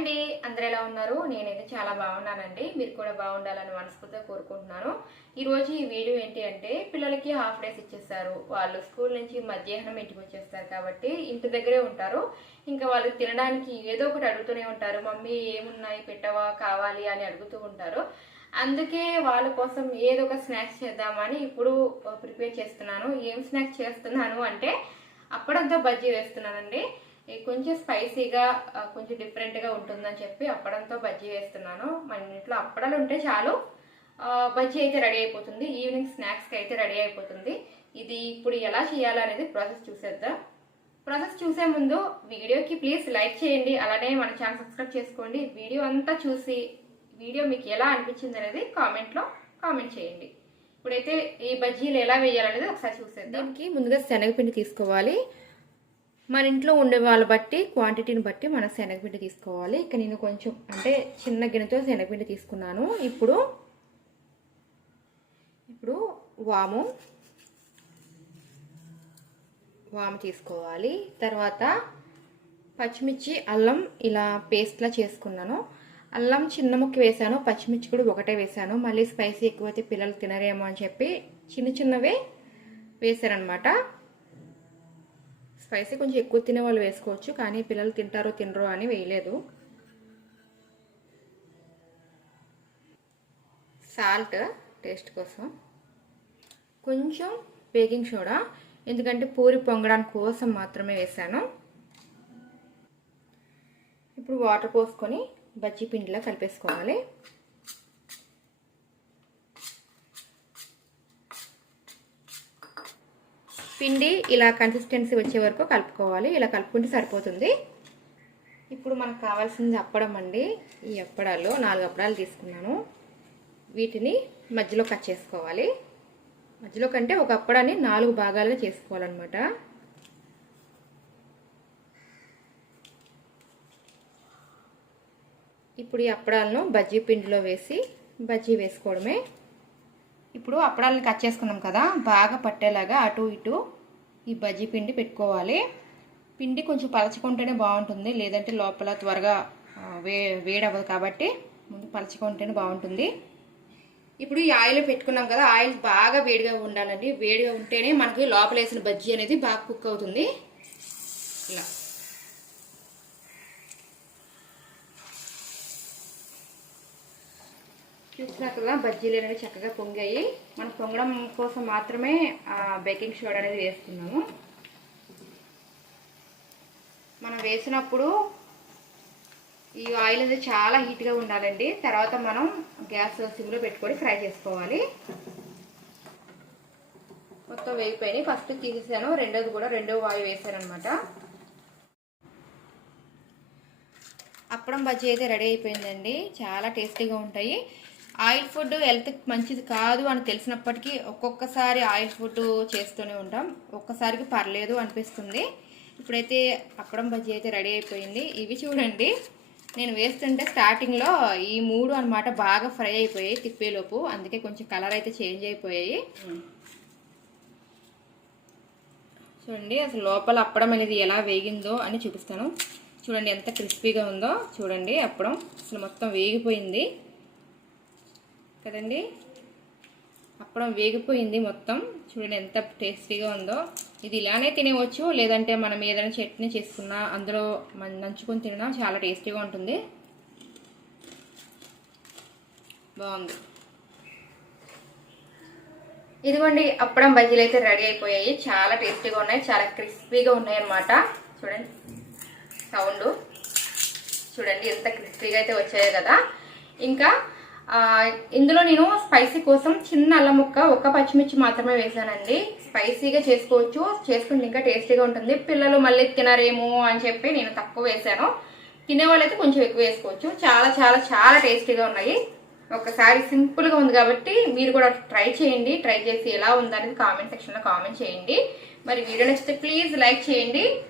అండి. అందరు ఎలా ఉన్నారు? నేనైతే చాలా బాగున్నానండి. మీరు కూడా బాగుండాలని మనస్ఫూర్తిగా కోరుకుంటున్నాను. ఈ రోజు ఈ వీడియో ఏంటి అంటే పిల్లలకి హాఫ్ డేస్ ఇచ్చేస్తారు. వాళ్ళు స్కూల్ నుంచి మధ్యాహ్నం ఇంటికి వచ్చేస్తారు కాబట్టి ఇంటి దగ్గరే ఉంటారు. ఇంకా వాళ్ళు తినడానికి ఏదో ఒకటి అడుగుతూనే ఉంటారు. మమ్మీ ఏమున్నాయి? పెట్టవా? కావాలి? అని అడుగుతూ ఉంటారు. అందుకే వాళ్ళ కోసం ఏదో ఒక స్నాక్స్ చేద్దామని ఇప్పుడు ప్రిపేర్ చేస్తున్నాను. ఏం స్నాక్స్ చేస్తున్నాను అంటే అప్పుడంతా బజ్జీ వేస్తున్నానండి. కొంచెం స్పైసీగా కొంచెం డిఫరెంట్గా ఉంటుందని చెప్పి అప్పడంతో బజ్జీ వేస్తున్నాను. మన ఇంట్లో అప్పడాలు ఉంటే చాలు. బజ్జీ అయితే రెడీ అయిపోతుంది. ఈవినింగ్ స్నాక్స్కి అయితే రెడీ అయిపోతుంది. ఇది ఇప్పుడు ఎలా చేయాలనేది ప్రాసెస్ చూసేద్దాం. ప్రాసెస్ చూసే ముందు వీడియోకి ప్లీజ్ లైక్ చేయండి. అలానే మన ఛానల్ సబ్స్క్రైబ్ చేసుకోండి. వీడియో అంతా చూసి వీడియో మీకు ఎలా అనిపించింది అనేది కామెంట్లో కామెంట్ చేయండి. ఇప్పుడైతే ఈ బజ్జీలు ఎలా వేయాలనేది ఒకసారి చూసేద్దాం. దానికి ముందుగా శనగపిండి తీసుకోవాలి. మన ఇంట్లో ఉండే వాళ్ళ బట్టి క్వాంటిటీని బట్టి మనం శనగపిండి తీసుకోవాలి. ఇక నేను కొంచెం అంటే చిన్న గిన్నెతో శనగపిండి తీసుకున్నాను. ఇప్పుడు ఇప్పుడు వాము వాము తీసుకోవాలి. తర్వాత పచ్చిమిర్చి అల్లం ఇలా పేస్ట్లా చేసుకున్నాను. అల్లం చిన్న ముక్క వేసాను. పచ్చిమిర్చి కూడా ఒకటే వేసాను. మళ్ళీ స్పైసీ ఎక్కువైతే పిల్లలు తినరేమో అని చెప్పి చిన్న చిన్నవే వేసారనమాట స్పైసీ కొంచెం ఎక్కువ తినే వాళ్ళు వేసుకోవచ్చు కానీ పిల్లలు తింటారో తినరో అని వేయలేదు. సాల్ట్ టేస్ట్ కోసం. కొంచెం బేకింగ్ సోడా ఎందుకంటే పూరి పొంగడానికి కోసం మాత్రమే వేసాను ఇప్పుడు వాటర్ పోసుకొని బజ్జీ పిండిలా కలిపేసుకోవాలి. పిండి ఇలా కన్సిస్టెన్సీ వచ్చే వరకు కలుపుకోవాలి. ఇలా కలుపుకుంటే సరిపోతుంది. ఇప్పుడు మనకు కావాల్సింది అప్పడం అండి. ఈ అప్పడాలు నాలుగు అప్పడాలు తీసుకున్నాను. వీటిని మధ్యలో కట్ చేసుకోవాలి. మధ్యలో కంటే ఒక అప్పడాన్ని నాలుగు భాగాలుగా చేసుకోవాలన్నమాట. ఇప్పుడు ఈ అప్పడాలను బజ్జీ పిండిలో వేసి బజ్జీ వేసుకోవడమే. ఇప్పుడు అప్పడాలను కట్ చేసుకున్నాం కదా బాగా పట్టేలాగా అటు ఇటు ఈ బజ్జీ పిండి పెట్టుకోవాలి. పిండి కొంచెం పలచుకుంటేనే బాగుంటుంది లేదంటే లోపల త్వరగా వే వేడవ్వదు కాబట్టి ముందు పలచుకుంటేనే బాగుంటుంది. ఇప్పుడు ఈ ఆయిల్ పెట్టుకున్నాం కదా ఆయిల్ బాగా వేడిగా ఉండాలండి. వేడిగా ఉంటేనే మనకి లోపల వేసిన బజ్జీ అనేది బాగా కుక్ అవుతుంది. ఇలా. చూసినా కదా బజ్జీలు అనేవి చక్కగా పొంగాయి. మనం పొంగడం కోసం మాత్రమే బేకింగ్ సోడా అనేది వేస్తున్నాము. మనం వేసినప్పుడు ఈ ఆయిల్ అనేది చాలా హీట్గా ఉండాలండి. తర్వాత మనం గ్యాస్ సిమ్లో పెట్టుకొని ఫ్రై చేసుకోవాలి. మొత్తం వేగిపోయినాయి. ఫస్ట్ తీసేసాను. రెండోది కూడా రెండో వాయు వేసాను అనమాట అప్పడం బజ్జీ అయితే రెడీ అయిపోయిందండి. చాలా టేస్టీగా ఉంటాయి. ఆయిల్ ఫుడ్ హెల్త్కి మంచిది కాదు అని తెలిసినప్పటికీ ఒక్కొక్కసారి ఆయిల్ ఫుడ్ చేస్తూనే ఉంటాం. ఒక్కసారికి పర్లేదు అనిపిస్తుంది. ఇప్పుడైతే అప్పడం బజ్జీ అయితే రెడీ అయిపోయింది. ఇవి చూడండి. నేను వేస్తుంటే స్టార్టింగ్లో ఈ మూడు అన్నమాట బాగా ఫ్రై అయిపోయాయి తిప్పేలోపు. అందుకే కొంచెం కలర్ అయితే చేంజ్ అయిపోయాయి. చూడండి అసలు లోపల అప్పడం అనేది ఎలా వేగిందో అని చూపిస్తాను. చూడండి ఎంత క్రిస్పీగా ఉందో. చూడండి అప్పడం అసలు మొత్తం వేగిపోయింది. కదండి? అప్పడం వేగిపోయింది మొత్తం. చూడండి ఎంత టేస్టీగా ఉందో. ఇది ఇలానే తినేవచ్చు లేదంటే మనం ఏదైనా చట్నీ చేసుకున్నా అందులో నంచుకొని తిన్నా చాలా టేస్టీగా ఉంటుంది. బాగుంది. ఇదిగోండి అప్పడం బజ్జీలు అయితే రెడీ అయిపోయాయి. చాలా టేస్టీగా ఉన్నాయి చాలా క్రిస్పీగా ఉన్నాయి అన్నమాట చూడండి సౌండ్. చూడండి ఎంత క్రిస్పీగా అయితే వచ్చాయో కదా. ఇంకా ఇందులో నేను స్పైసీ కోసం చిన్న అల్లం ముక్క ఒక్క పచ్చిమిర్చి మాత్రమే వేసానండి. స్పైసీగా చేసుకోవచ్చు. చేసుకుంటే ఇంకా టేస్టీగా ఉంటుంది. పిల్లలు మళ్ళీ తినరేమో అని చెప్పి నేను తక్కువ వేసాను. తినే కొంచెం ఎక్కువ వేసుకోవచ్చు. చాలా చాలా చాలా టేస్టీగా ఉన్నాయి. ఒకసారి సింపుల్గా ఉంది కాబట్టి మీరు కూడా ట్రై చేయండి. ట్రై చేసి ఎలా ఉందనేది కామెంట్ సెక్షన్లో కామెంట్ చేయండి. మరి వీడియో నచ్చితే ప్లీజ్ లైక్ చేయండి.